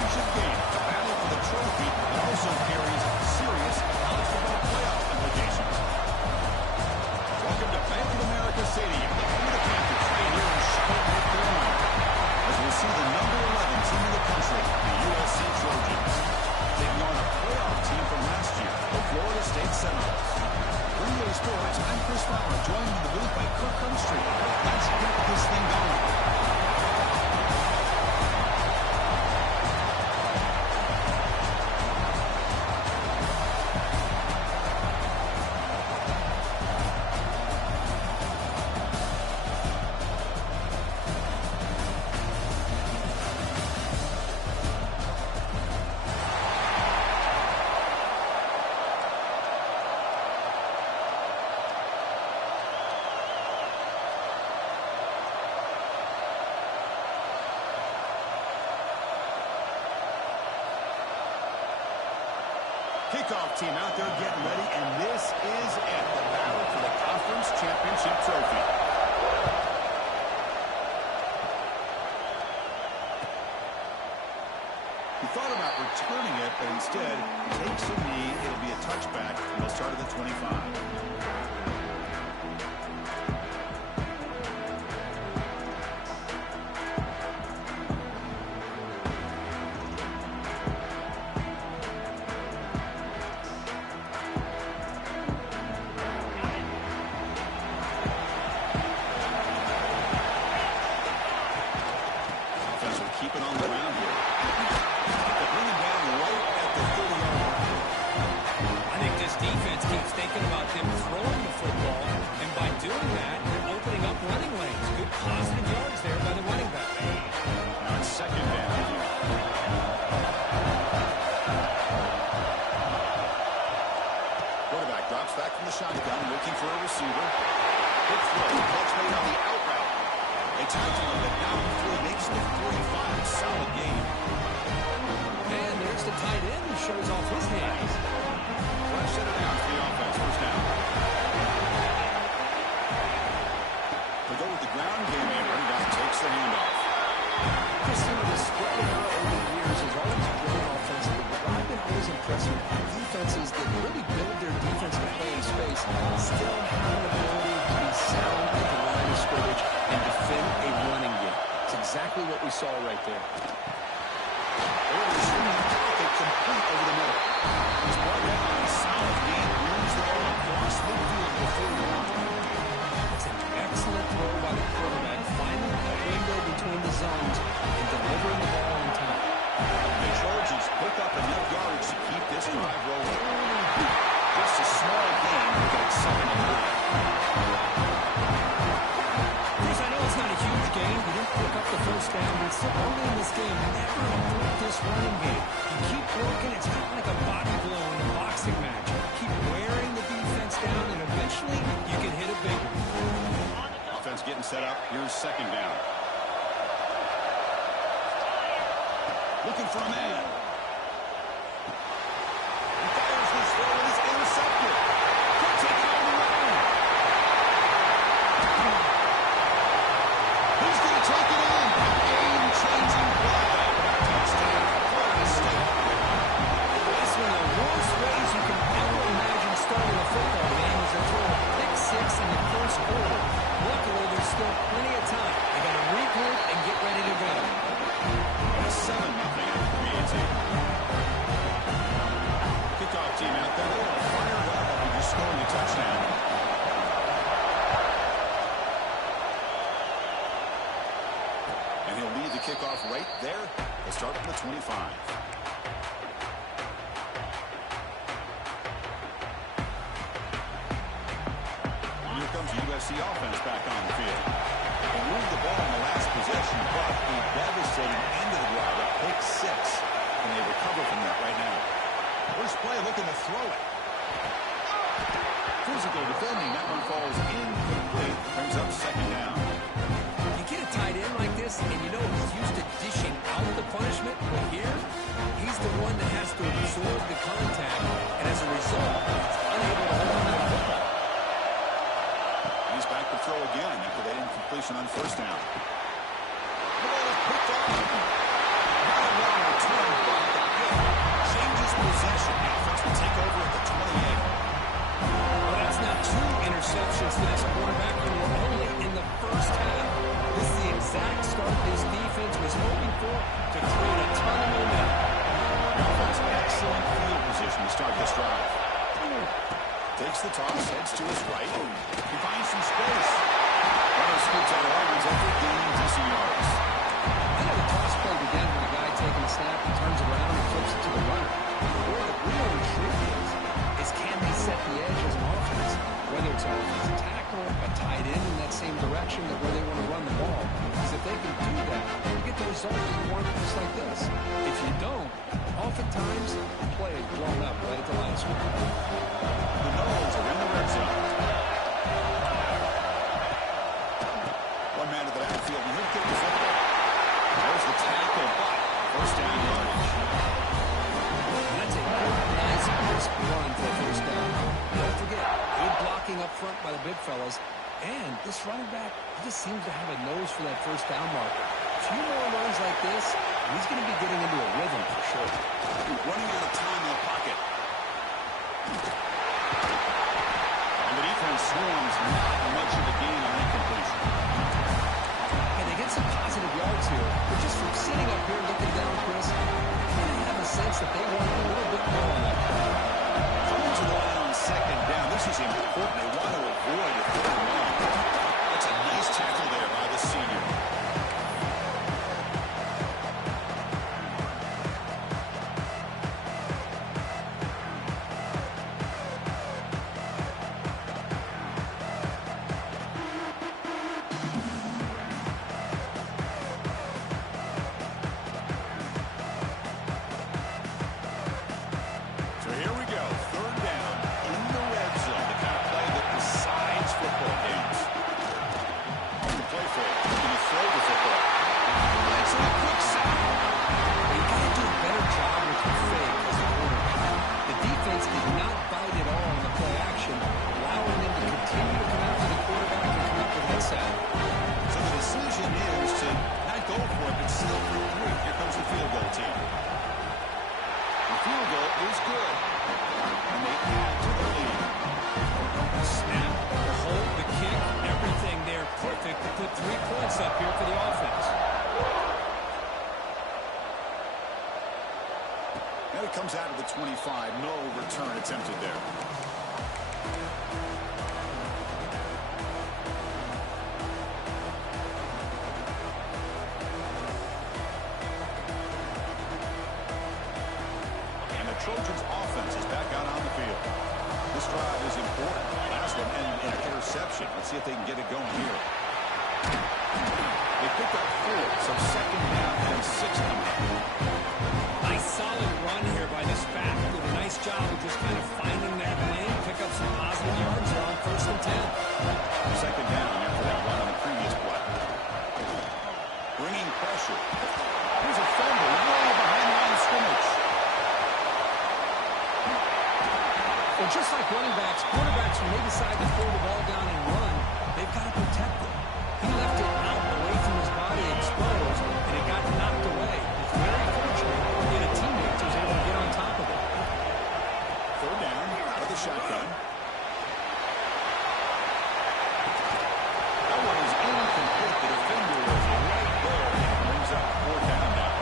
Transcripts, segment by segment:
championship game. The battle for the trophy also carries serious college football playoff implications. Welcome to Bank of America Stadium, the home of the Panthers, right here in Charlotte, North Carolina. As we see the number 11 team in the country, the USC Trojans, taking on a playoff team from last year, the Florida State Seminoles. Green Bay Sports, I'm Chris Fowler, joined in the booth by Kirk Humstreet. Let's get this thing going. Kickoff team out there getting ready, and this is it, the battle for the conference championship trophy. He thought about returning it, but instead takes a knee. It'll be a touchback, and they'll start at the 25. Keep it on the ground here. They bring him down right at the 30-yard line. I think this defense keeps thinking about them throwing the football, and by doing that, they're opening up running lanes. Good positive yards there by the running back. Now it's second down. Quarterback drops back from the shotgun, looking for a receiver. Good throw. Catch made on the out route. They tackle him, but now before he makes the 45, solid game. And there's the tight end who shows off his hands. Left center down for the offense. First down. They go with the ground game here. Running back takes the handoff. Just some of the spreading out over the years is always great offensively, but I've been always impressed with defenses that really build their defensive play in space, still have an ability to be sound at the line of scrimmage and defend a running game. It's exactly what we saw right there. Pocket complete over the middle. He's brought down a solid gain, moves the ball across midfield before the line. It's an excellent throw by the quarterback, finding that window between the zones and delivering the ball on time. The Trojans pick up enough yards to keep this drive rolling. Just a small gain to get it 7-3. Bruce, I know it's not a huge game. He didn't pick up the first down, but it's still early in this game. Never improve this running game. You keep working, it's kind of like a body blow in a boxing match. Keep wearing the defense down, and eventually you can hit a big one. Offense getting set up. Here's second down. Looking for a man. He fires this throw and is intercepted. Could take it on the run. He's going to take it in. Game-changing play. Touchdown, Florida State. That's one of the worst ways you can ever imagine starting a football game is to throw a pick six in the first quarter. Luckily, there's still plenty of time. They got to regroup and get ready to go. 7-0 after 3-18. Kickoff team out there. They are fired up after just scoring a touchdown. And he'll lead the kickoff right there. They'll start from the 25. And here comes the USC offense back on the field. They moved the ball in the last possession, but a devastating end of the drive, a pick six, and they recover from that right now. First play looking to throw it. Physical defending, that one falls incomplete, brings up second down. You get a tight end like this, and you know he's used to dishing out the punishment, but here, he's the one that has to absorb the contact, and as a result, he's unable to hold on to the football. He's back to throw again after that incompletion on first down. The ball is picked off. Not a long return, Takes the toss, heads to his right. He finds some space. Runner scoots out of Evans after gaining decent yards. I know the toss play began with a guy taking a snap and turns around and flips it to the runner. Where the real intrigue is can they set the edge as an offense? Whether it's an offensive tackle, a tight end in that same direction that where they want to run the ball. Because if they can do that, you get the result that you want just like this. If you don't, oftentimes the play is blown up right at the line of scrimmage. The Noles are in the red zone. One man to the backfield, and he'll kick the football. There's the tackle, but first down yardage. That's a good, nice, crisp run for a first down. Don't forget, good blocking up front by the big fellas. And this running back just seems to have a nose for that first down marker. A few more runs like this, he's going to be getting into a rhythm for sure. Running out of time in the pocket. And the defense swarms, not much of a gain on that completion. And they get some positive yards here, but just from sitting up here looking down, Chris, you kind of have a sense that they want a little bit more on that play. Coming to the line on second down, this is important. They want to avoid a third and long. That's a nice tackle there by the senior. Comes out of the 25. No return attempted there. And the Trojans' offense is back out on the field. This drive is important. Last one ended in an interception. Let's see if they can get it going here. They pick up 4, so second down and 60. Nice solid run here by this back. Did a nice job of just kind of finding that lane, pick up some positive yards there on first and 10. Second down after that run on the previous play. Bringing pressure. Here's a fumble way behind the line of scrimmage. Well, just like running backs, quarterbacks, when they decide to pull the ball down and run, they've got to protect it. He left it out away from his body exposed, and it got knocked away. It's very fortunate he had a teammate who was able to get on top of it. Third down, out of the shotgun. That one is incomplete. The defender was right there. It brings up 4th down now.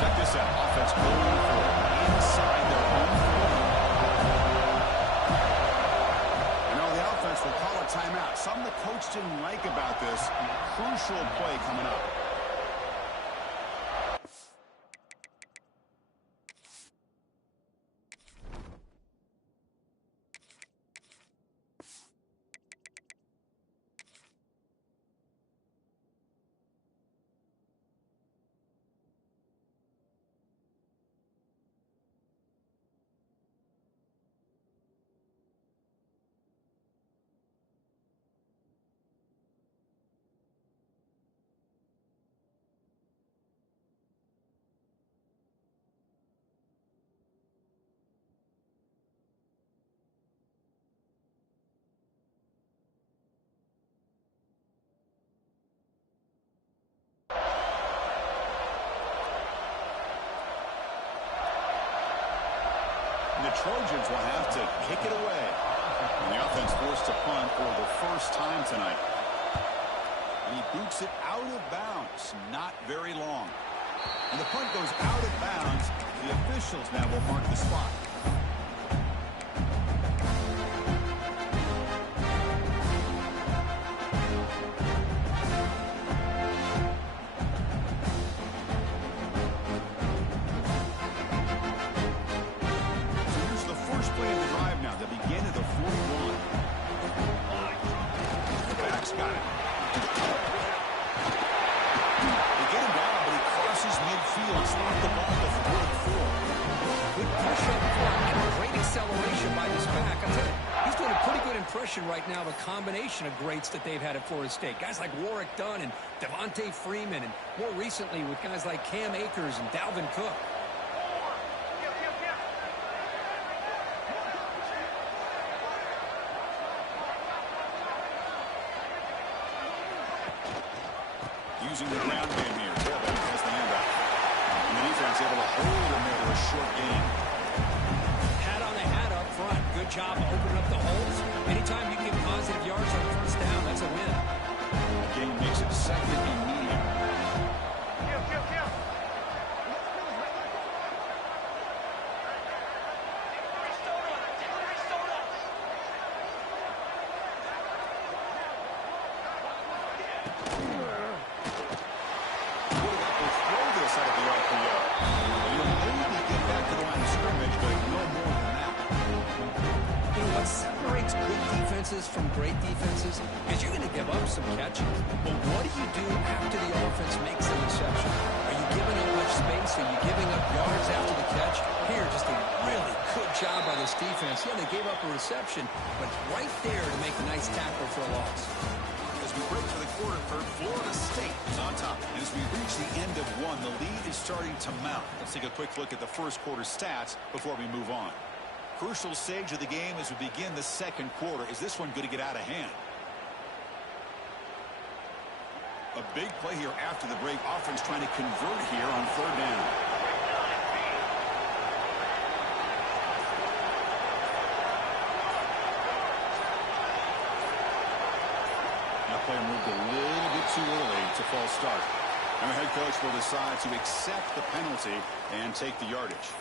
Check this out. Offense going for inside their own 40. You know, the offense will call a timeout. Something the coach didn't like about this. Crucial play coming up. The Trojans will have to kick it away. And the offense forced to punt for the first time tonight. And he boots it out of bounds. Not very long. And the punt goes out of bounds. The officials now will mark the spot. possession right now of a combination of greats that they've had at Florida State. Guys like Warwick Dunn and Devontae Freeman, and more recently with guys like Cam Akers and Dalvin Cook. Using the ground game here. Tailback has the handoff. And the defense able to hold him there to a short gain. Hat on the hat up front. Good job of opening up the holes. Anytime you get positive yards on first down, that's a win. The game makes it second and medium. From great defenses is you're going to give up some catches. But what do you do after the offense makes the reception? Are you giving up much space? Are you giving up yards after the catch? Here, just a really good job by this defense. Yeah, they gave up a reception, but right there to make a nice tackle for a loss. As we break for the quarter third, Florida State is on top. And as we reach the end of one, the lead is starting to mount. Let's take a quick look at the first quarter stats before we move on. Crucial stage of the game as we begin the second quarter. Is this one going to get out of hand? A big play here after the break. Offense trying to convert here on third down. That play moved a little bit too early to false start. And the head coach will decide to accept the penalty and take the yardage.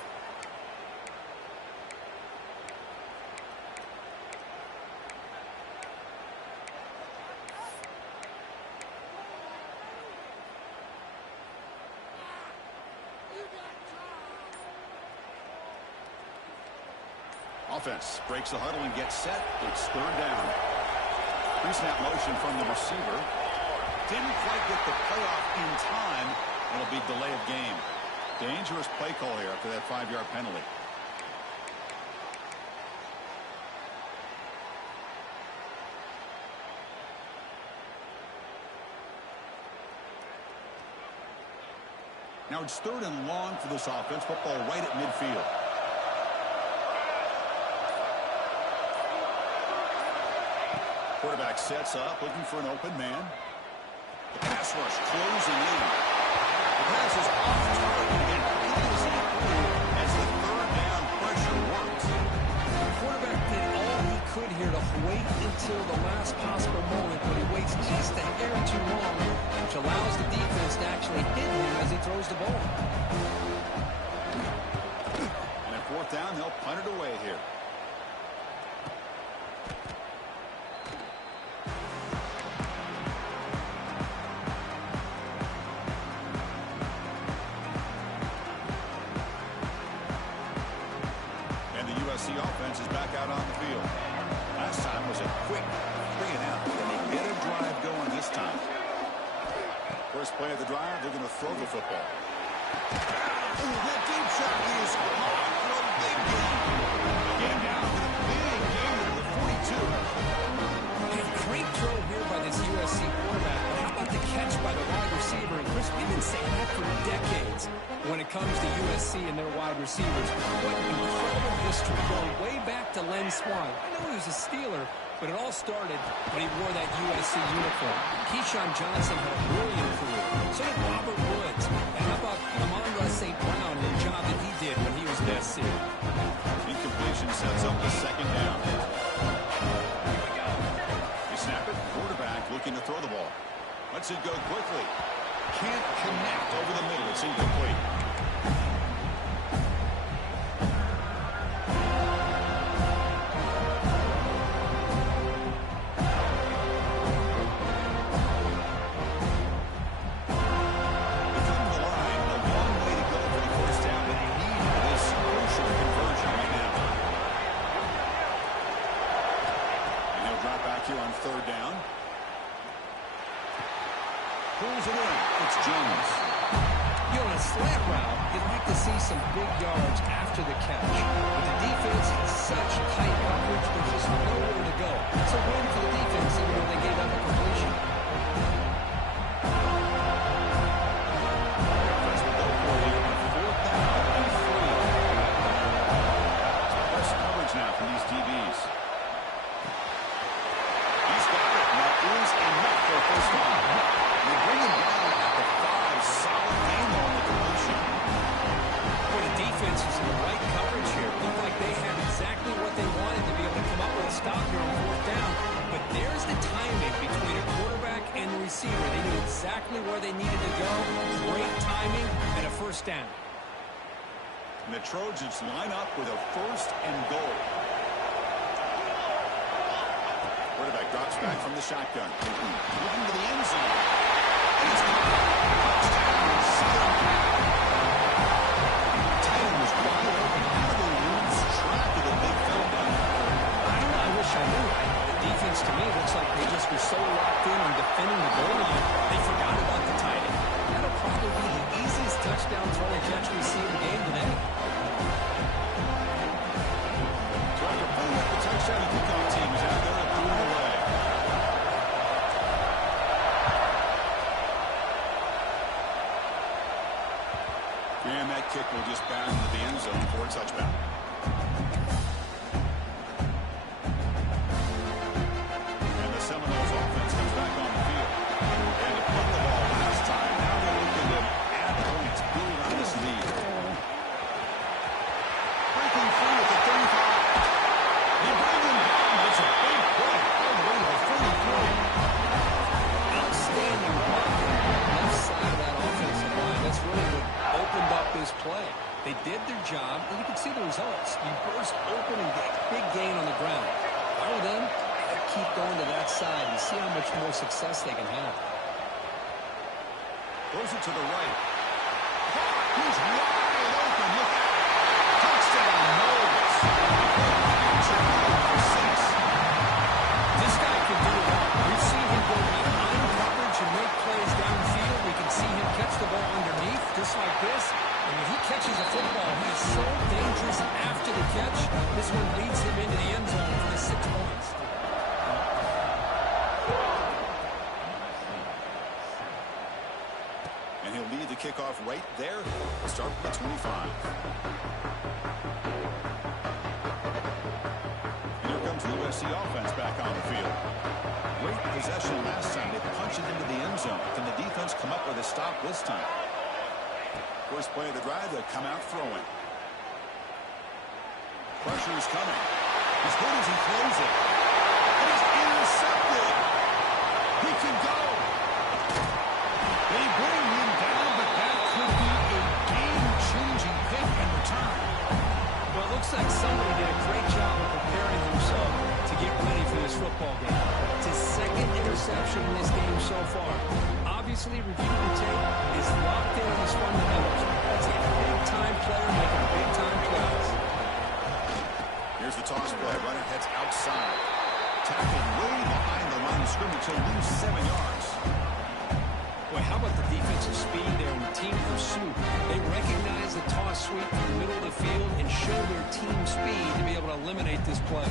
Offense breaks the huddle and gets set. It's third down. Pre-snap motion from the receiver. Didn't quite get the playoff in time. It'll be delay of game. Dangerous play call here after that 5-yard penalty. Now it's third and long for this offense. Football right at midfield. Quarterback sets up, looking for an open man. The pass rush closing in. The pass is off target and easy as the third down pressure works. The quarterback did all he could here to wait until the last possible moment, but he waits just a hair too long, which allows the defense to actually hit him as he throws the ball. And at fourth down, they'll punt it away here. The offense is back out on the field. Last time was a quick 3 and out, and they get a drive going this time. First play of the drive, they're going to throw the football. Ooh, that deep shot is caught for a big gain. And now with a big gain to the 42. Hey, great throw here by this USC quarterback. But how about the catch by the wide receiver? And Chris, we've been saying that for decades when it comes to USC and their wide receivers. What incredible history going way back to Len Swan. I know he was a Steeler, but it all started when he wore that USC uniform. Keyshawn Johnson had a brilliant career. So did Robert Woods. And how about Amon-Ra St. Brown and the job that he did when he was in SC? Incompletion sets up the second down. You snap it. Quarterback looking to throw the ball. Lets it go quickly. Can't connect over the middle. It's incomplete. Third down. Pulls it in. It's Jones. You know, on a slant route, you'd like to see some big yards after the catch. But the defense has such tight coverage, there's just nowhere to go. It's a win for the defense, even though they gave up a completion. Offense will go for you on 4th down and 3. Press coverage now from these DBs. He's got it, and that is enough for a first down. You bring him down at the 5. Solid game on the completion. Well, the defense is in the right coverage here. Looked like they had exactly what they wanted to be able to come up with a stop here on 4th down. But there's the timing between a quarterback and the receiver. They knew exactly where they needed to go. Great timing and a first down. And the Trojans line up with a 1st and goal. Quarterback drops back from the shotgun. Looking to the end zone. And he's caught. Touchdown, Southern Cal. Tight end was wide open. How do they lose track of the big fella down there? I don't know. I wish I knew. The defense, to me, looks like they just were so locked in on defending the goal line, they forgot about the tight end. That'll probably be the easiest touchdown throw and catch we see in the game today. So after putting up the touchdown, the kickoff team is out there and putting it away. And that kick will just bound into the end zone for a touchdown. And the Seminoles offense comes back on the field. And to put the ball last time, now they're looking to add points, build on this lead. Breaking through at the 35. They bring him down. It's a big play all the way to the 43. Outstanding block on the left side of that offensive line. That's really what opened up this play. They did their job, and you can see the results. You burst open and get big gain on the ground. If I were them, I'd keep going to that side and see how much more success they can have. Throws it to the right. He's wide open. Look out. Touchdown, Knowles. This guy can do it all. We've seen him go behind coverage and make plays downfield. We can see him catch the ball underneath, just like this. And when he catches a football, he's so dangerous after the catch. This one leads him into the end zone for the 6 points. And he'll lead the kickoff right there. Start with the 25. And here comes the USC offense back on the field. Great possession last time. They punched it into the end zone. Can the defense come up with a stop this time? First play of the drive, they'll come out throwing. Pressure is coming. As good as he throws it. And he's intercepted. He can go. They bring him down, but that could be a game-changing pick in return. Well, it looks like somebody did a great job of preparing himself to get ready for this football game. It's his 2nd interception in this game so far. Obviously, reviewing the tape is locked in on his fundamentals. That's a big-time player making big-time plays. Here's the toss play. Runner heads outside. Tackled way behind the line of scrimmage. He'll lose 7 yards. Boy, how about the defensive speed there and the team pursuit? They recognize the toss sweep from the middle of the field and show their team speed to be able to eliminate this play.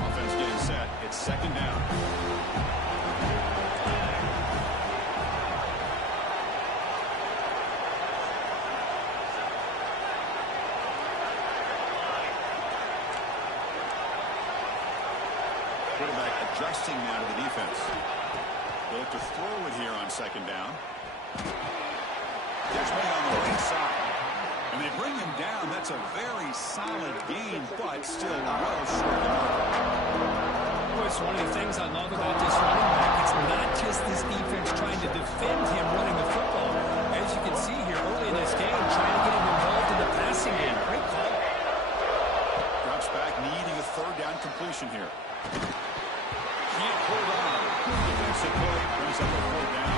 Offense getting set. It's 2nd down. Quarterback adjusting now to the defense. They'll look to throw it here on 2nd down. Catch made on the right side. And they bring him down. That's a very solid gain, but still well short of the mark. Boy, it's one of the things I love about this running back. It's not just this defense trying to defend him running the football. As you can see here early in this game, trying to get him involved in the passing game. Great call. Drops back, needing a 3rd down completion here. Can't hold on. Good defensive play. Brings up a 4th down.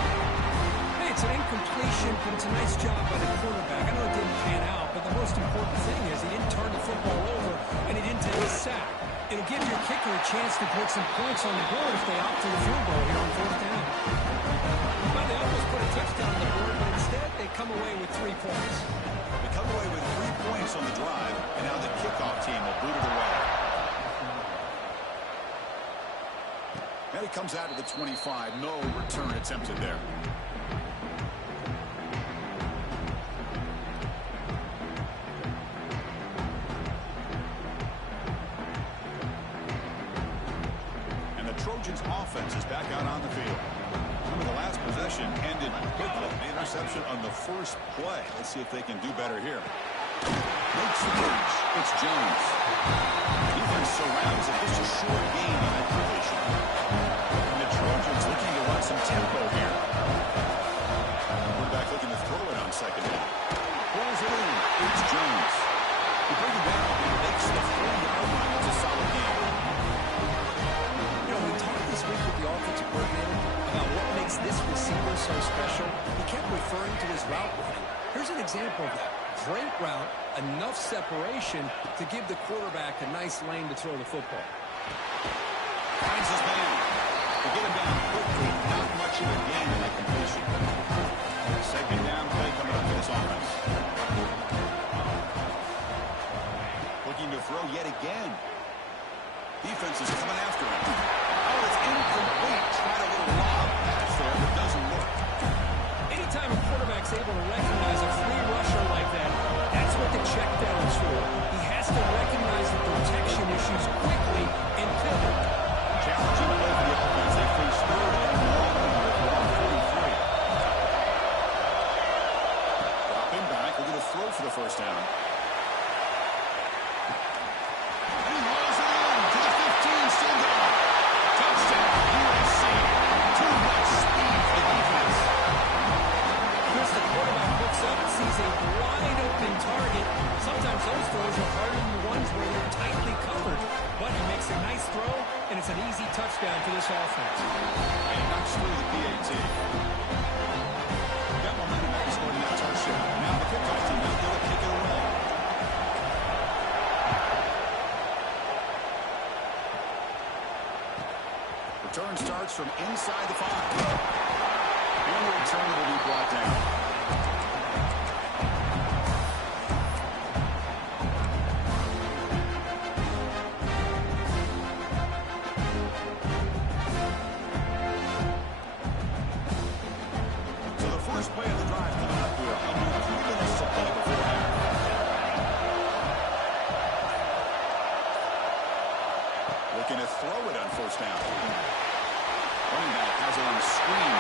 Hey, it's an incompletion, but it's a nice job by the quarterback. I know it didn't pan out, but the most important thing is he didn't turn the football over and he didn't take a sack. It'll give your kicker a chance to put some points on the board if they opt for the field goal here on 4th down. Well, they almost put a touchdown on the board, but instead they come away with 3 points. They come away with 3 points on the drive, and now the kickoff team will boot it away. And he comes out to the 25. No return attempted there. And the Trojans' offense is back out on the field. Remember, the last possession ended quickly. The interception on the first play. Let's see if they can do better here. Makes the catch. It's Jones. Defense surrounds it. Just a short gain on that completion. And the Trojans looking to run some tempo here. Quarterback looking to throw it on second down. Throws it in. It's Jones. He brings it down. He makes the 4-yard line. It's a solid game. You know, we talked this week with the offensive coordinator about what makes this receiver so special. He kept referring to his route running. Here's an example of that. Great route, enough separation to give the quarterback a nice lane to throw the football. Finds his man. To get him down quickly, not much of a gain in that completion. Second down play coming up for this offense. Looking to throw yet again. Defense is coming after him. Oh, it's incomplete. Tried a little lob pass there, but doesn't work. Anytime a quarterback's able to recognize a free rusher like that, that's what the check down is for. He has to recognize the protection issues quickly and pivot. Challenging play for the offense. They face third and long with 1:43. Drop him back. We're going to throw for the first down. And he rolls it in to the 15. Still going. Touchdown, USC. Too much speed for the defense. Chris, the quarterback looks up and sees a wide-open target. Sometimes those throws are harder than the ones where they're tightly covered. But he makes a nice throw, and it's an easy touchdown for this offense. And he knocks through the PAT. Got momentum at this point, and that's our show. Now the kickoff team out there to kick it away. Return starts from inside the 5. And the return will be brought down. So the first play of the drive coming up here. Under 3 minutes to play before half. Looking to throw it on first down. Running back has it on the screen.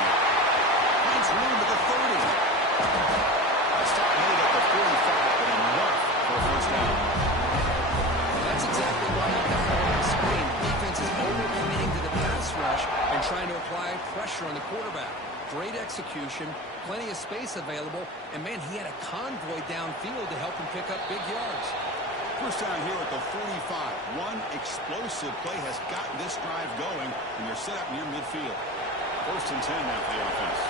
Finds room at the 30. A stop made at the 45, but enough for a first down. That's exactly why you got that on the screen. Defense is overcommitting to the pass rush and trying to apply pressure on the quarterback. Great execution, plenty of space available, and, man, he had a convoy downfield to help him pick up big yards. First down here at the 45. One explosive play has gotten this drive going, and they're set up near midfield. First and 10 now for the offense.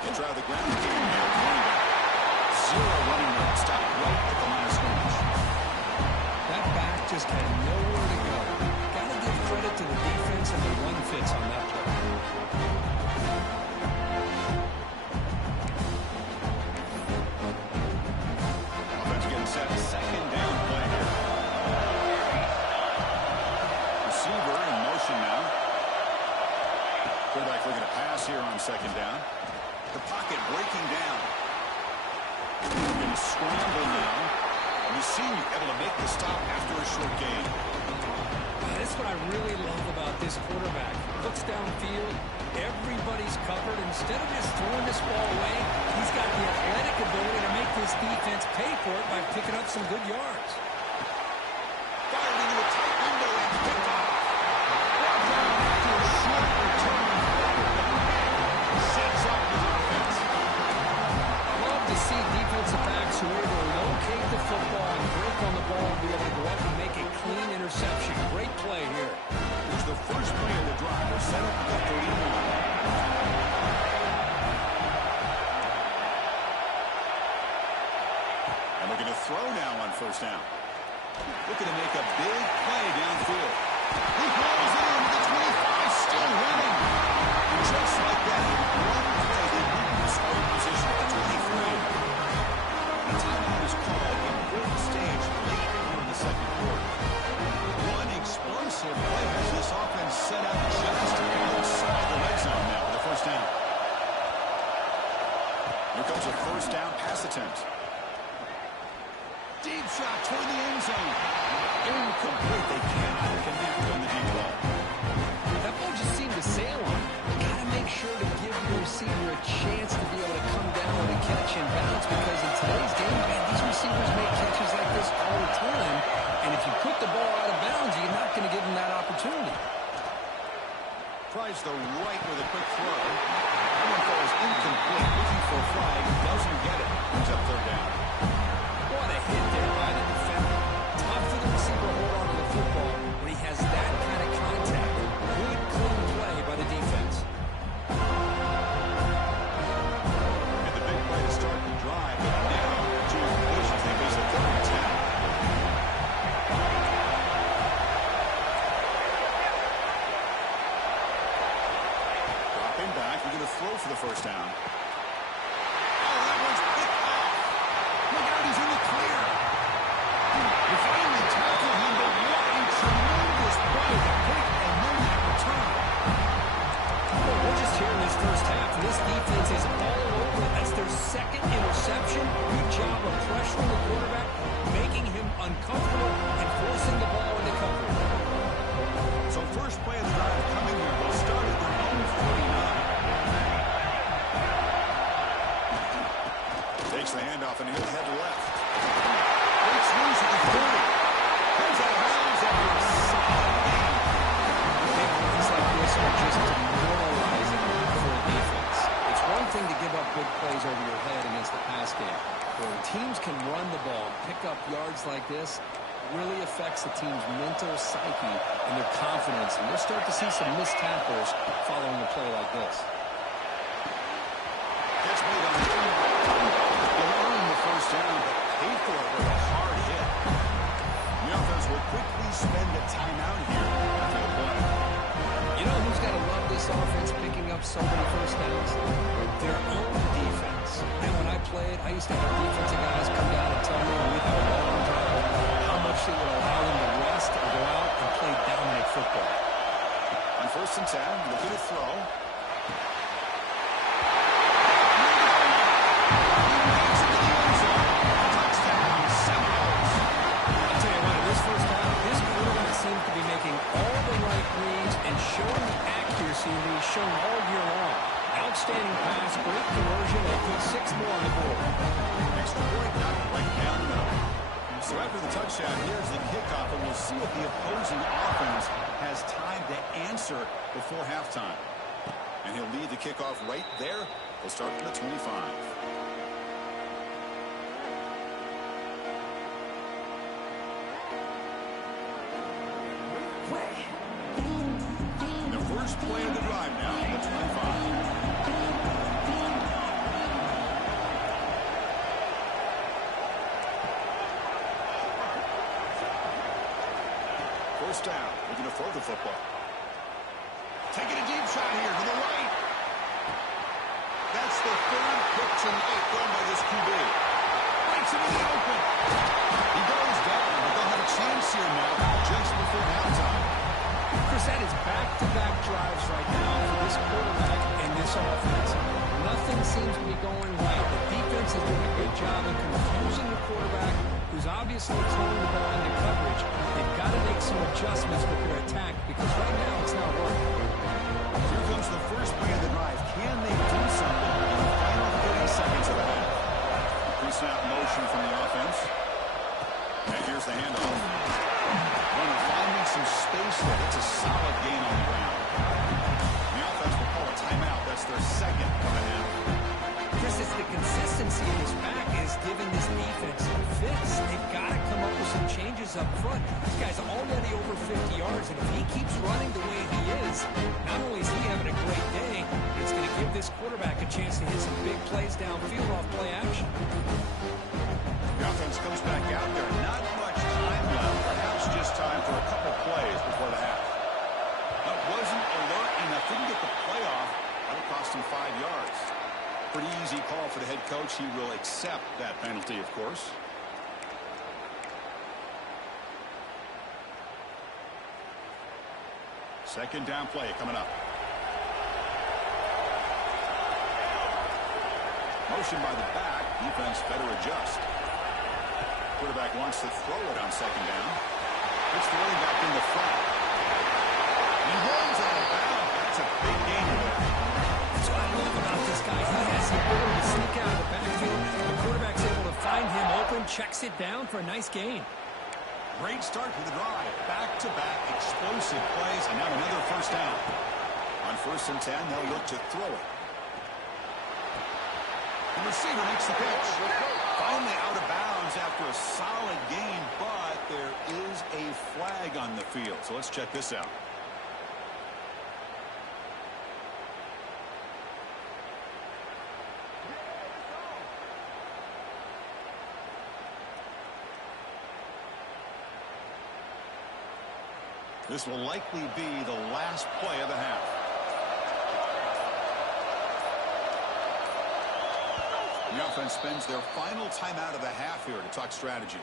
He'll drive the ground game here. Zero running room. Stop right at the line of scrimmage. That back just had nowhere to go. Got to give credit to the defense and the run fits on that play. Set second down play here. Receiver in motion now. Quarterback looking to pass here on second down. The pocket breaking down. Going to scramble now. And the senior able to make the stop after a short gain. That's what I really love about this quarterback. Looks downfield, everybody's covered. Instead of just throwing this ball away, he's got the athletic ability to make this defense pay for it by picking up some good yards. Fired into a tight window and picked off. Brought down after a short return. Sets up his offense. I love to see defensive backs who are able to locate the football and break on the ball and be able to go up and make a clean interception. Great play here. Here's the first play of the drive. They're set up at the 31. And looking to throw now on first down. Looking to make a big play downfield. He pulls it in to the 25, still running. zone. Incomplete. They cannot connect on the deep ball. That ball just seemed to sail on. You got to make sure to give your receiver a chance to be able to come down and catch and bounce, because in today's game, man, these receivers make catches like this all the time. And if you put the ball out of bounds, you're not going to give them that opportunity. Tries the right with a quick throw. That one falls incomplete. Looking for a flag. Doesn't get it. Brings up third down. What a hit there by the defender. Tough for the receiver to hold on to the football when he has that kind of contact. Good, clean play by the defense. And the big play to start the drive. But now, two completions. They face a third and 10. Dropping back. We're going to throw for the first down. Oh, that one's picked off. Look out, he's in the clear. They finally tackle him, but what a tremendous play to pick and then that return. Well, we're just here in this first half, and this defense is all over it. That's their second interception. Good job of pressuring the quarterback, making him uncomfortable, and forcing the ball into coverage. So first play of the drive coming here. They'll start at their own 49. Takes the handoff and he'll head left. Breaks loose at the 30. Comes out of bounds after a solid game. Big runs like this are just demoralizing for a defense. It's one thing to give up big plays over your head against the pass game, but when teams can run the ball, pick up yards like this, really affects the team's mental psyche and their confidence. And we'll start to see some missed tackles following a play like this. Catch made on the first down, but paid for it with a hard hit. The offense will quickly spend a timeout here after the play. You know who's got to love this offense picking up so many first downs? Their own defense. And when I played, I used to have defensive guys come down and tell me when we had a long drive how much they would allow them to rest and go out and play dominant football. On first and 10, looking to throw. Seems to be making all the right reads and showing the accuracy that he's shown all year long. Outstanding pass, great conversion, and a good 6 more on the board. Extra point, got it right down the middle. So after the touchdown, here's the kickoff, and we'll see if the opposing offense has time to answer before halftime. And he'll lead the kickoff right there. We'll start from the 25. First play of the drive now, the 25. First down, looking to throw the football. Taking a deep shot here to the right. That's the third pick tonight thrown by this QB. Breaks him in the open. He goes down, but they'll have a chance here now just before halftime. Chris, that is back-to-back drives right now for this quarterback and this offense. Nothing seems to be going right. The defense is doing a good job of confusing the quarterback, who's obviously throwing the ball into coverage. They've got to make some adjustments with their attack, because right now it's not working. Here comes the first play of the drive. Can they do something in the final 30 seconds of the half? Pre-snap motion from the offense. And here's the handoff. Runner finding some space there. That's a solid gain on the ground. The offense will call a timeout. That's their second of the half. Chris, it's the consistency in his back is giving this defense fits. They've got to come up with some changes up front. This guy's already over 50 yards, and if he keeps running the way he is, not only is he having a great day, but it's going to give this quarterback a chance to hit some big plays downfield off play action. The offense comes back out there. Not much time left. Perhaps just time for a couple plays before the half. That wasn't alert enough. Didn't get the playoff. That'll cost him 5 yards. Pretty easy call for the head coach. He will accept that penalty, of course. Second down play coming up. Motion by the back. Defense better adjust. Quarterback wants to throw it on second down. Puts the running back in the front. He rolls out of bounds. That's a big gain there. That's what I love about this guy. He has the ability to sneak out of the backfield. The quarterback's able to find him open, checks it down for a nice gain. Great start to the drive. Back-to-back explosive plays, and now another first down. On 1st and 10, they'll look to throw it. The receiver makes the pitch. Finally out of bounds after a solid game, but there is a flag on the field. So let's check this out. This will likely be the last play of the half. The offense spends their final timeout of the half here to talk strategy.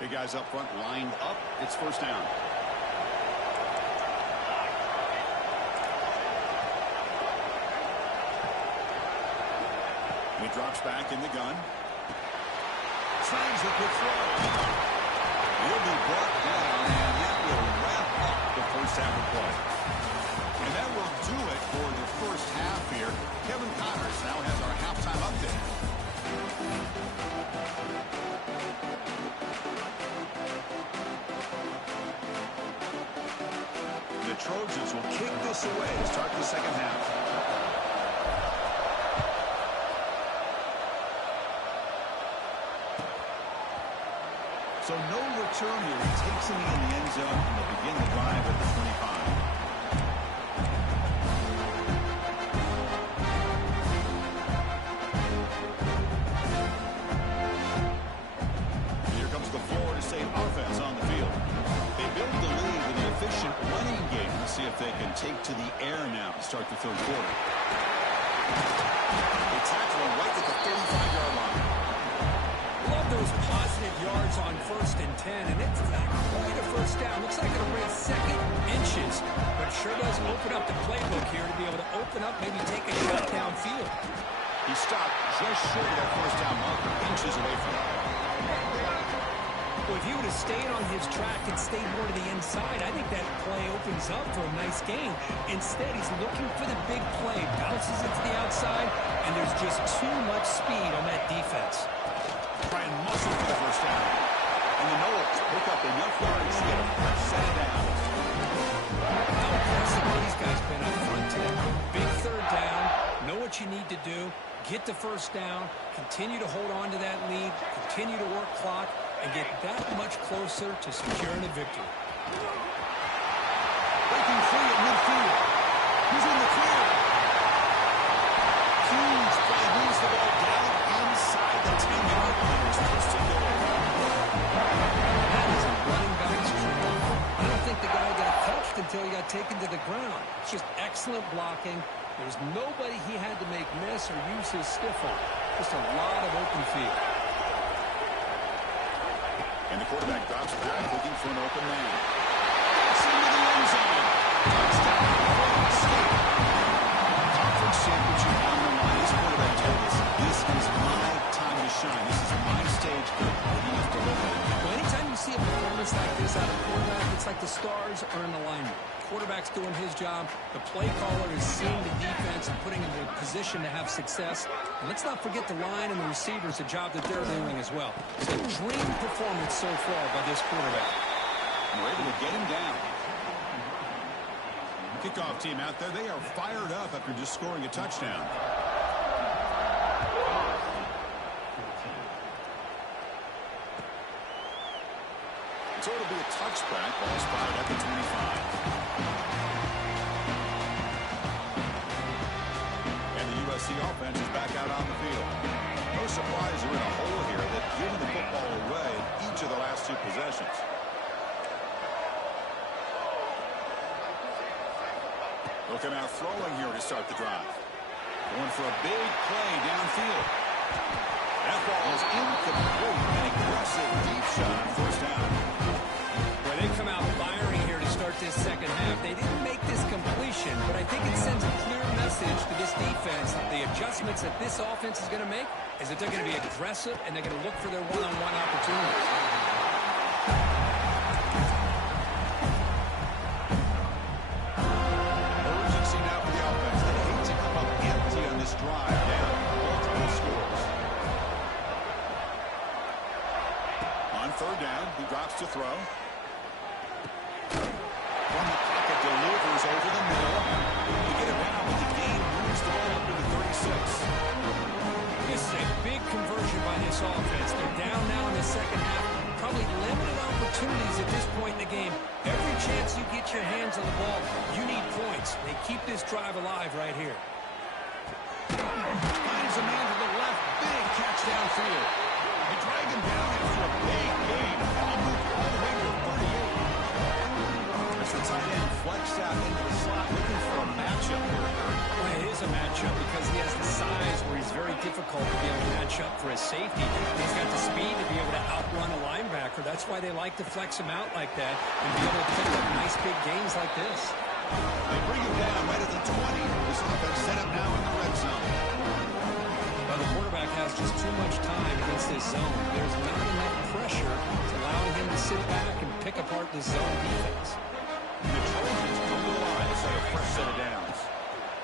Big guys up front lined up. It's first down. He drops back in the gun. Tries a good throw. He'll be brought down, and that will wrap up the first half of play. And that will do it for the first half here. Kevin Connors now has our halftime update. The Trojans will kick this away to start the second half. So no return here. He takes him in the end zone, and they'll begin the drive at the 25. Here comes the Florida State offense on the field. They build the lead with an efficient running game. Let's see if they can take to the air now to start the third quarter. They tackle him right at the 35-yard line. Love those positive yards on 1st and 10, and it's not quite a first down. Looks like it'll raise second inches, but it sure does open up the playbook here to be able to open up, maybe take a shot downfield. He stopped just short of that first down marker, inches away from it. Well, if he would have stayed on his track and stayed more to the inside, I think that play opens up for a nice gain. Instead, he's looking for the big play, bounces it to the outside, and there's just too much speed on that defense. Try and muscle for the first down. And the Knowles pick up enough yards to get a set it down. How impressive these guys been up front today. Big third down. Know what you need to do. Get the first down. Continue to hold on to that lead. Continue to work clock. And get that much closer to securing a victory. Breaking free at midfield. He's in the clear. Huge play. Moves the ball down inside the 10-yard line. It's first and goal. That is a running back's dream. I don't think the guy got touched until he got taken to the ground. It's just excellent blocking. There's nobody he had to make miss or use his stiff on. Just a lot of open field. And the quarterback drops back looking for an open man. Gets into the end zone. Touchdown, Florida State. Conference championship on the line. This quarterback told us, this is my time to shine. This is my stage that he has delivered. Well, anytime you see a performance like this out of a quarterback, it's like the stars are in alignment. Quarterback's doing his job. The play caller is seeing the defense and putting him in a position to have success. And let's not forget the line and the receivers, the job that they're doing as well. It's a dream performance so far by this quarterback. And we're able to get him down. Kickoff team out there, they are fired up after just scoring a touchdown. So it'll be a touchback. Ball spotted at the 25. And the USC offense is back out on the field. No surprise they're in a hole here. They've given the football away each of the last two possessions. They'll come out throwing here to start the drive. Going for a big play downfield. That ball is incomplete. An aggressive deep shot on first down. Well, they come out firing here to start this second half. They didn't make this completion, but I think defense, the adjustments that this offense is going to make is that they're going to be aggressive and they're going to look for their one-on-one opportunities. Urgency now for the offense. They hate to come up empty on this drive down multiple scores. On third down, he drops to throw. From the pocket, delivers over the middle. They get it down, but the gain moves the ball up to the 36. This is a big conversion by this offense. They're down now in the second half. Probably limited opportunities at this point in the game. Every chance you get your hands on the ball, you need points. They keep this drive alive right here. Finds a man to the left. Big catch downfield. They drag him down after a big gain. He moved all the way to the 38. As the tight end flexed out into the slot, looking for a matchup here. Well, it is a matchup because he has the size where he's very difficult to be able to match up for his safety. He's got the speed to be able to outrun a linebacker. That's why they like to flex him out like that and be able to pick up nice big gains like this. They bring him down right at the 20. This offense set up now in the red zone. Well, the quarterback has just too much time against this zone. There's not enough pressure to allow him to sit back and pick apart this zone defense. The Trojans come to the line to set a fresh set of downs.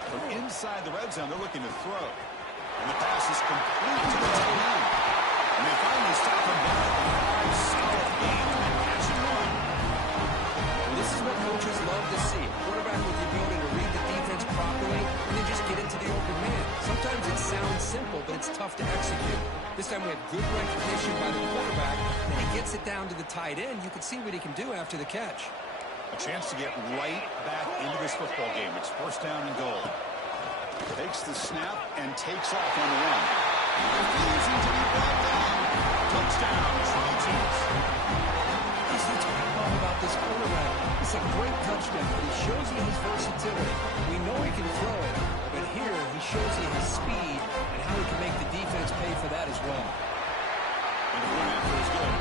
From inside the red zone, they're looking to throw. And the pass is complete to the tight end. And they finally stop him down at the 5. Solid game and catch and run. Well, this is what coaches love to see. A quarterback with the ability to read the defense properly and then just get into the open man. Sometimes it sounds simple, but it's tough to execute. This time we have good recognition by the quarterback, and he gets it down to the tight end. You can see what he can do after the catch. A chance to get right back into this football game. It's first down and goal. Takes the snap and takes off on the run. Refusing to be brought down. Touchdown, Trojans. That's what I love about this quarterback. It's a great touchdown, but he shows you his versatility. We know he can throw it, but here he shows you his speed and how he can make the defense pay for that as well. And the run after is good.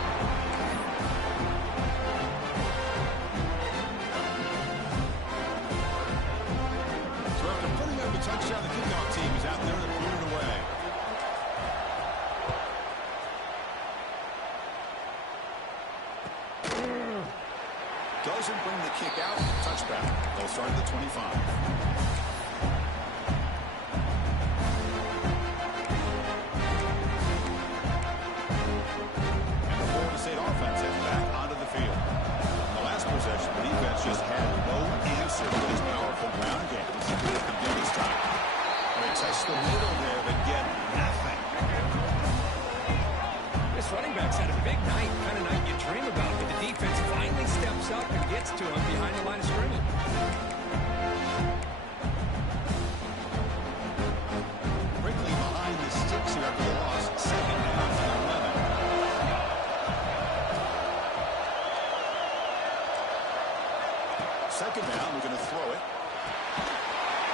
So after putting up a touchdown, the kickoff team is out there to put it away. Doesn't bring the kick out. Touchback. They'll start at the 25. And the Florida State offense heads back onto the field. In the last possession, the defense just had no answer for this powerful ground game. This is what it could do this time. They test the middle there, but get nothing. This running back's had a big night, kind of night you dream about, but the defense finally steps up and gets to him behind the line of scrimmage. Brinkley behind the sticks here after the loss. Second down and 11. Second down, we're going to throw it.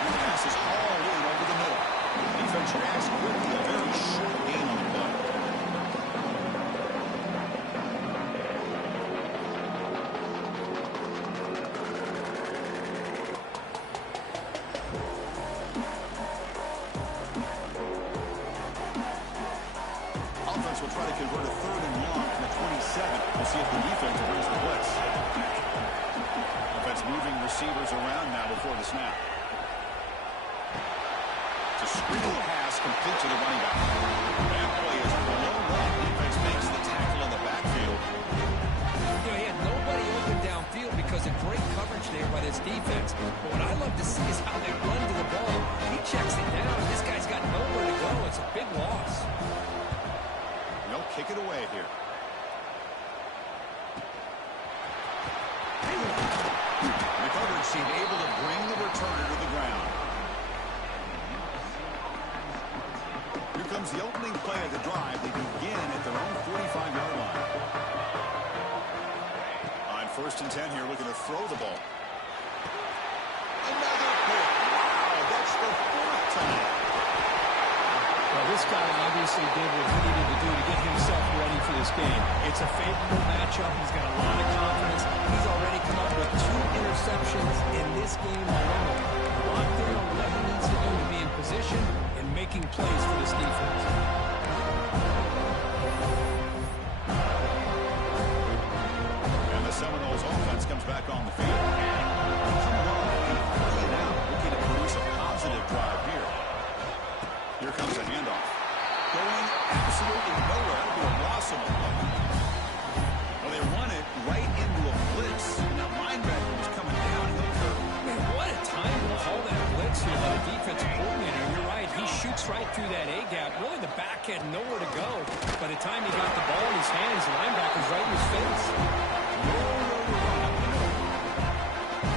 And the pass is hauled in over the middle. Defense reacts quickly. A very short gain on the play. Offense will try to convert a third and long from the 27. We'll see if the defense brings the blitz. Offense moving receivers around now before the snap. It's a screen pass complete to the running back. That play is blown up. Defense makes the tackle in the backfield. You know, he had nobody open downfield because of great coverage there by this defense. But what I love to see is how they run to the ball. He checks it down, and this guy's got nowhere to go. It's a big loss. They'll kick it away here. The coverage team able to bring the returner to the ground. Here comes the opening play of the drive. They begin at their own 45-yard line. On first and 10 here, looking to throw the ball. Another pick. Wow, that's the 4th time. Well, this guy obviously did what he needed to do to get himself ready for this game. It's a favorable matchup. He's got a lot of confidence. He's already come up with 2 interceptions in this game alone. Locked in on what he needs to do to be in position and making plays for this defense. And the Seminoles offense comes back on the field. Coming off a 3-and-out, looking to produce a positive drive here. Here comes a handoff. Going absolutely nowhere. It'll be a loss on the play. Well, they run it right into a blitz, and that linebacker was coming down. He'll curve. Man, what a time to call that blitz here by the defensive coordinator. You're right. He shoots right through that A-gap. Really, the back had nowhere to go. By the time he got the ball in his hands, the linebacker's right in his face.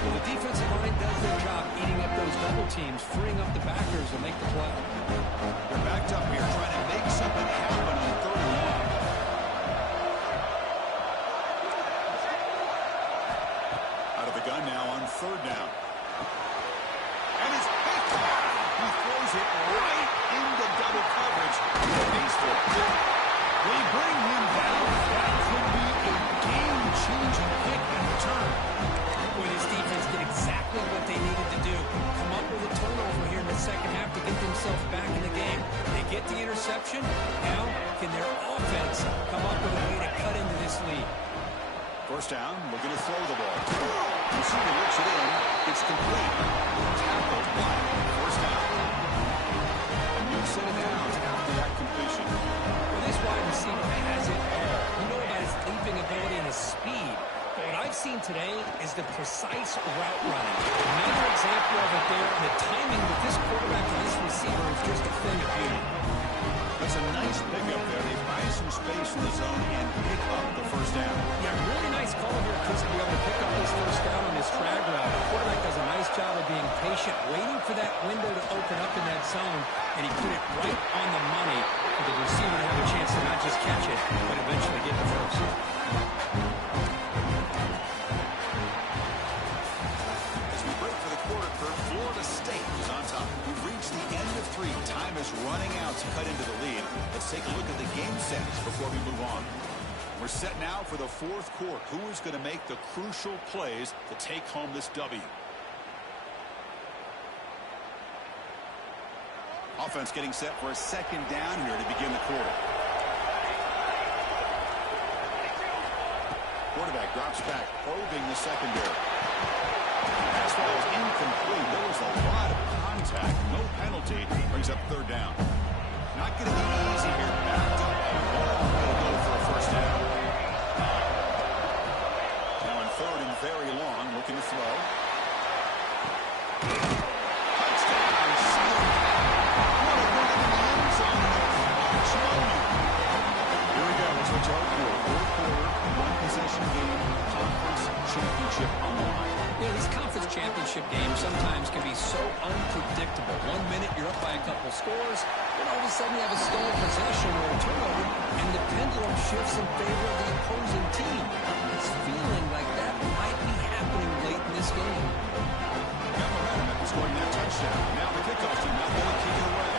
Well, the defensive line does their job eating up those double teams, freeing up the backers to make the play. They're backed up here trying to make something happen on 3rd and 1. Out of the gun now on 3rd down. And it's picked off. He throws it right into double coverage. They bring him down. That could be a game-changing pick in return. Boy, this defense did exactly what they needed to do. Come up with a turnover here in the second half to get themselves back in the game. They get the interception. Now, can their offense come up with a way to cut into this lead? 1st down, looking to throw the ball. Receiver looks it in. It's complete. Tackled by 1st down. A new set of downs after that completion. Well, this wide receiver has it all. You know about his leaping ability and his speed. But what I've seen today is the precise route running. Another example of it there. And the timing with this quarterback and this receiver is just a thing of beauty. That's a nice pickup there. They buy some space in the zone and pick up the 1st down. Yeah, really nice call here, Chris, to be able to pick up this 1st down on this drag route. The quarterback does a nice job of being patient, waiting for that window to open up in that zone, and he put it right on the money for the receiver to have a chance to not just catch it, but eventually get the 1st. As we break for the quarter, Kurt, Florida State is on top. We've reached the end of 3. Time is running out to cut into the lead. Let's take a look at the game settings before we move on. We're set now for the 4th quarter. Who is going to make the crucial plays to take home this W? Offense getting set for a 2nd down here to begin the quarter. Quarterback drops back, probing the secondary. Pass ball is incomplete. There was a lot of contact. No penalty. Brings up 3rd down. Not going to be easy here. Backed up a long way to go for a 1st down. Now in 3rd and very long, looking to throw. Touchdown. What a run in the end zone. Clutch moment. Here we go. Let's switch out for a 4th quarter, 1-possession game, conference championship on the line. Yeah, these conference championship games sometimes can be so unpredictable. 1 minute you're up by a couple scores, then all of a sudden you have a stolen possession or a turnover, and the pendulum shifts in favor of the opposing team. It's feeling like that might be happening late in this game. Got momentum after scoring that touchdown. Now the kickoff team not going to kick it away.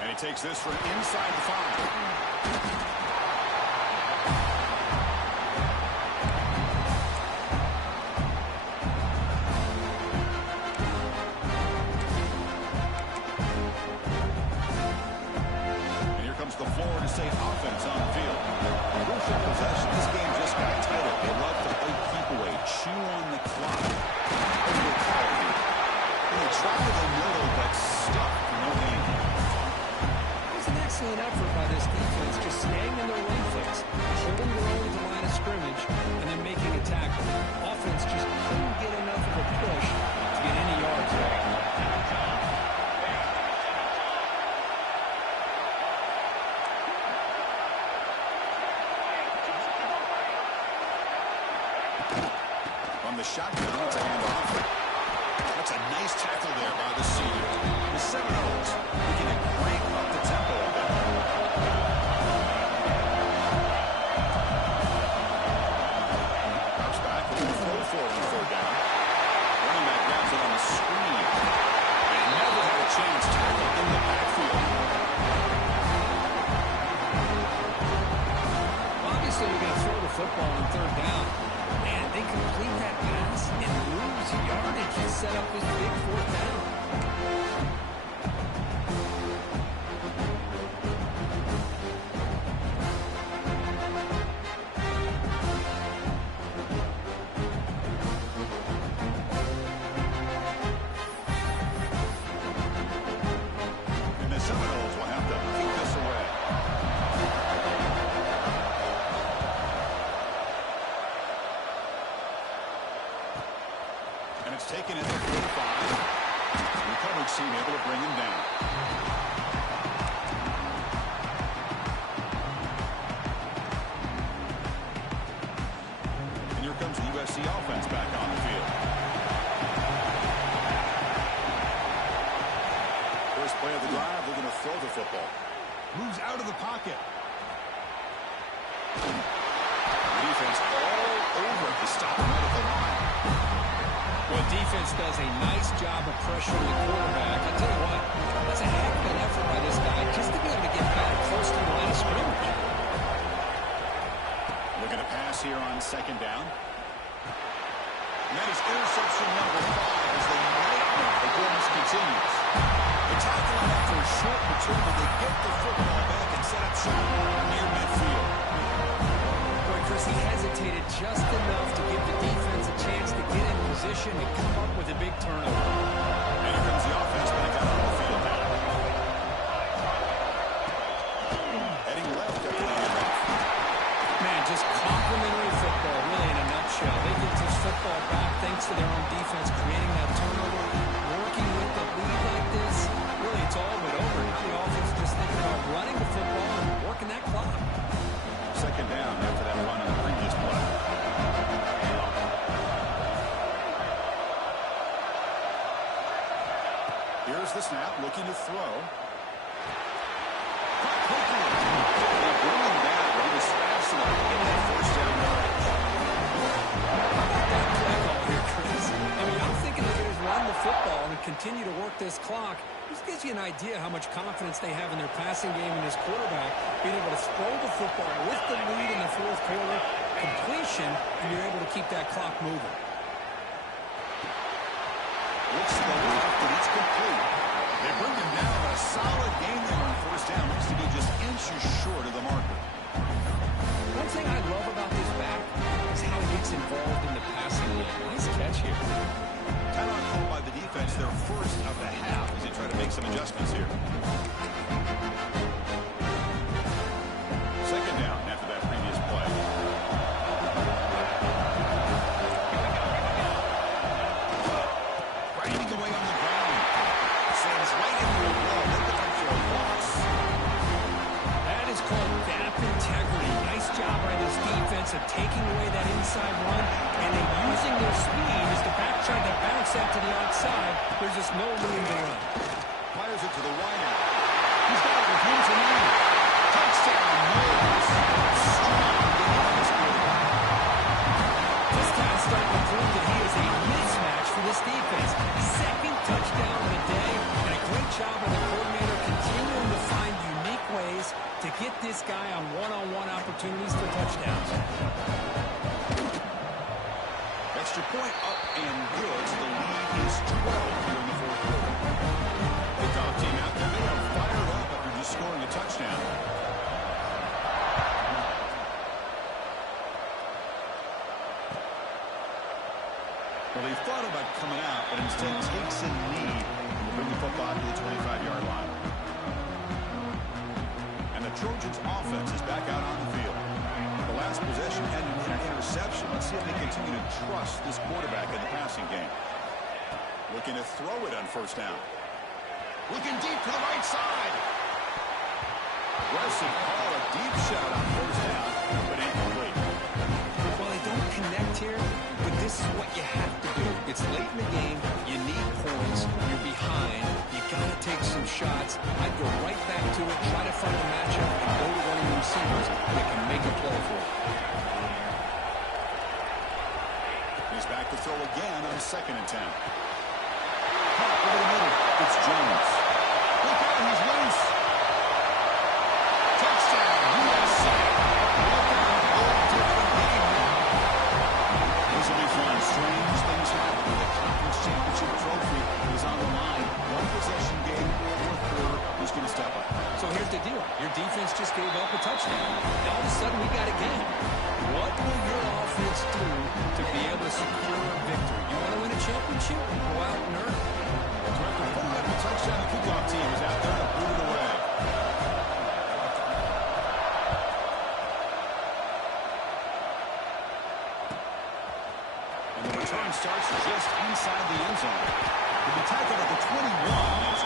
And he takes this from inside the 5. The Florida State offense on the field. Crucial possession. This game just got tighter. They love to play keep away, chew on the clock. They try the middle, but stuck for no gain. It was an excellent effort by this defense, just staying in their run fix, holding their own to line of scrimmage, and then making a tackle. Offense just couldn't get enough of a push to get any yards there. The shotgun, it's a handoff. That's a nice tackle there by the senior. The Seminoles begin to crank up the tempo a bit. Drops back, looking to throw for it on 3rd down. Running back grabs it on the screen. And never had a chance. Tackle team able to bring him down. And here comes the USC offense back on the field. First play of the drive, they're going to throw the football. Moves out of the pocket. The defense all over the stop right at the line. Well, defense does a nice job of pressuring the quarterback. I'll tell you what, that's a heck of an effort by this guy just to be able to get back close to the line of scrimmage. Looking to pass here on second down. And that is interception number 5 as the nightmare performance continues. They tackle him after a short return, but they get the football back and set up shop near midfield. Boy, Chris, he hesitated just enough to give the defense a chance to get in position and come up with a big turnover. And here comes the offense back out on the field now. Heading left after the handoff. Man, just complimentary football, really, in a nutshell. They get this football back thanks to their own defense, creating that turnover, working with the lead like this. Really, it's all but over. Now the offense is just thinking about running the football and working that clock. Second down after that run on the previous play. Here's the snap, looking to throw. They bring him down, but he was fast enough to get that first down yardage. That play call here, Chris. I mean, I'm thinking they're going to run the football and continue to work this clock. This gives you an idea how much confidence they have in their passing game and this quarterback, being able to throw the football with the lead in the fourth quarter, completion, and you're able to keep that clock moving. Looks to the left, and it's complete. They bring him down, but a solid game there on first down. Looks to be just inches short of the marker. One thing I love about this back is how he gets involved in the passing game. Nice catch here. Timeout called by the defense, their first of the half, as they try to make some adjustments here. Second down after that previous play. Grinding away on the ground. Sends right into a wall. They're looking for a loss. That is called gap integrity. Nice job by this defense of taking away that inside run and then using their speed as the back tried to bounce out to the outside. There's just no room to run. Fires it to the wide out. He's got it with hands and knees. Touchdown, Mills. Strong game this quarterback. This guy's starting to prove that he is a mismatch for this defense. Second touchdown of the day, and a great job by the coordinator continuing to find unique ways to get this guy on one-on-one opportunities for touchdowns. Extra point up and good. So the lead is 12 here in the fourth quarter. Kickoff team out there. They are fired up after just scoring a touchdown. Well, they thought about coming out, but instead takes a knee to bring the football to the 25-yard line. And the Trojans' offense is back out on the field. The last possession ended in an interception. Let's see if they continue to trust this quarterback in the passing game. Looking to throw it on first down. Looking deep to the right side. Aggressive call, a deep shot on first down, but incomplete. Well, they don't connect here, but this is what you have to do. It's late in the game. You need points. You're behind. You got to take some shots. I'd go right back to it, try to find a matchup, and go to one of your receivers that can make a play for it. He's back to throw again on second and 10. Caught over the middle. It's Jones. Look out, he's loose. Touchdown, USA. Look out, all different game now. This will be fun. Strange things happen when the conference championship trophy is on the line. One possession game, fourth quarter, who's going to step up? So here's the deal. Your defense just gave up a touchdown. Now all of a sudden we got a game. What will your offense do to be able to secure a victory? You want to win a championship? Go out and earn it. So after pulling up the touchdown, the kickoff team is out there to boot it away. And the return starts just inside the end zone. He'll be tackled at the 21 as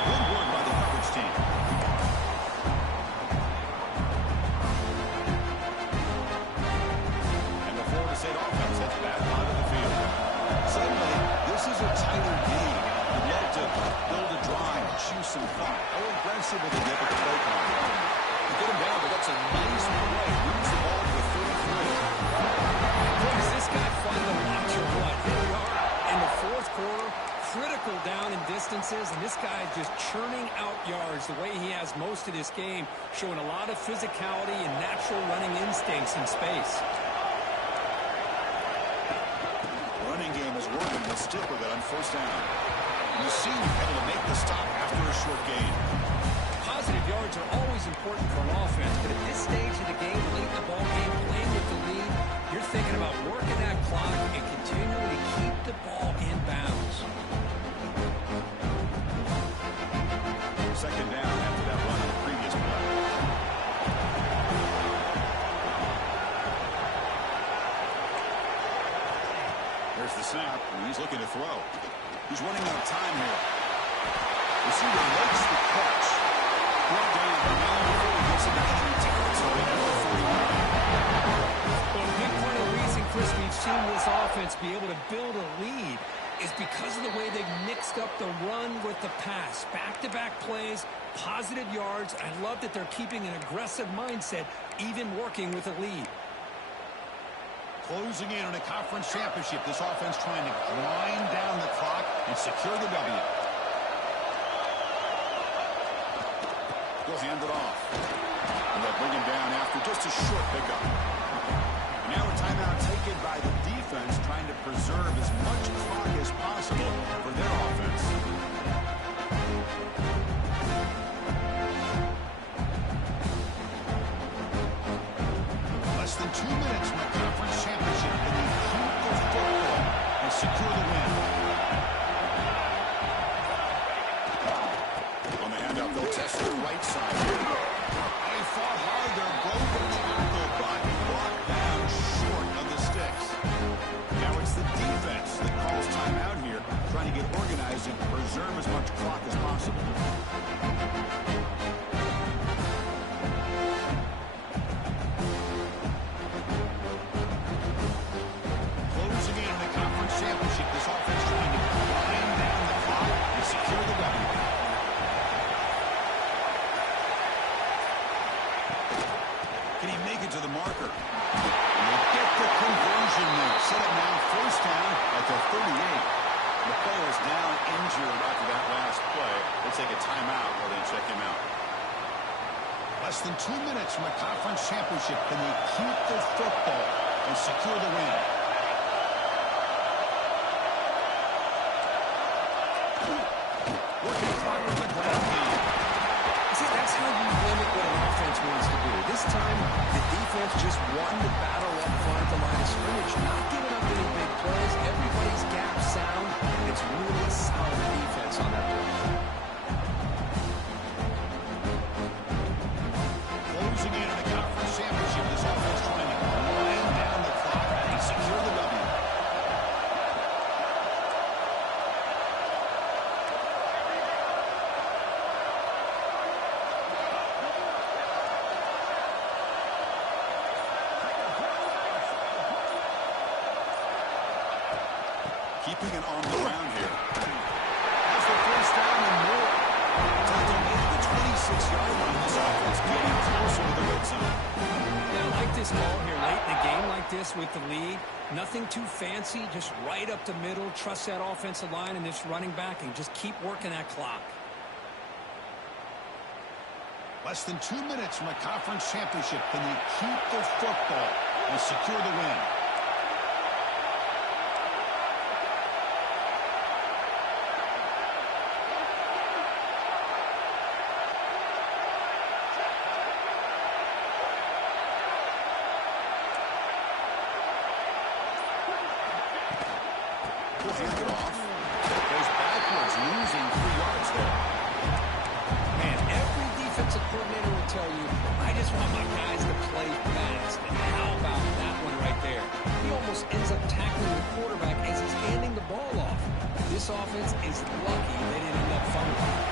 some thought. How aggressive will they get with the play call? To get him down, but that's a nice play. Moves the ball to the 33. Boy, is this guy fun to watch or what? Here we are in the fourth quarter, critical down in distances, and this guy is just churning out yards the way he has most of this game, showing a lot of physicality and natural running instincts in space. Running game is working. They'll stick with it on first down. You see him able to make the stop after a short gain. Positive yards are always important for an offense, but at this stage of the game, late in the ball game, playing with the lead, you're thinking about working that clock and continuing to keep the ball in bounds. Second down after that run on the previous play. There's the snap, and he's looking to throw. He's running out of time here. Receiver makes the catch. Brought down now before he gets into enemy territory at the 49. Well, a big part of the reason, Chris, we've seen this offense be able to build a lead is because of the way they've mixed up the run with the pass. Back-to-back plays, positive yards. I love that they're keeping an aggressive mindset, even working with a lead. Closing in on a conference championship, this offense trying to grind down the clock and secure the W. They'll hand it off. And they'll bring him down after just a short pickup. And now a timeout taken by the defense, trying to preserve as much clock as possible for their offense. Less than 2 minutes from a conference championship, and they keep the football and secure the win. On the handout, they'll test the right side. They fought hard. They're broken tackle, but brought down short of the sticks. Now it's the defense that calls timeout here, trying to get organized and preserve as much clock as possible. Closing in on a conference championship, this offense trying to grind down the clock and secure the W. Can he make it to the marker? And they get the conversion there. Set up now first down at the 38. The player is down injured after that last play. They'll take a timeout while they check him out. Less than 2 minutes from a conference championship. Can they keep the football and secure the win? Working clock on the ground game. See, that's how you limit what an offense wants to do. This time, the defense just won the battle up front at the line of scrimmage, not giving up any big plays. Everybody's gap sound. It's really solid defense on that play. Closing in on a conference championship, this offense trying to grind down the clock and secure the W. Keeping it on the ground here. That's the first down and more. Tackle in the 26-yard line. This offense getting closer to the red zone. Yeah, I like this call here late in the game like this with the lead. Nothing too fancy, just right up the middle. Trust that offensive line and this running back and just keep working that clock. Less than 2 minutes from a conference championship. Can they keep the football and secure the win? He'll hand it off. Goes backwards, losing 3 yards there. Man, every defensive coordinator will tell you, I just want my guys to play fast. And how about that one right there? He almost ends up tackling the quarterback as he's handing the ball off. This offense is lucky they didn't end up fumbling.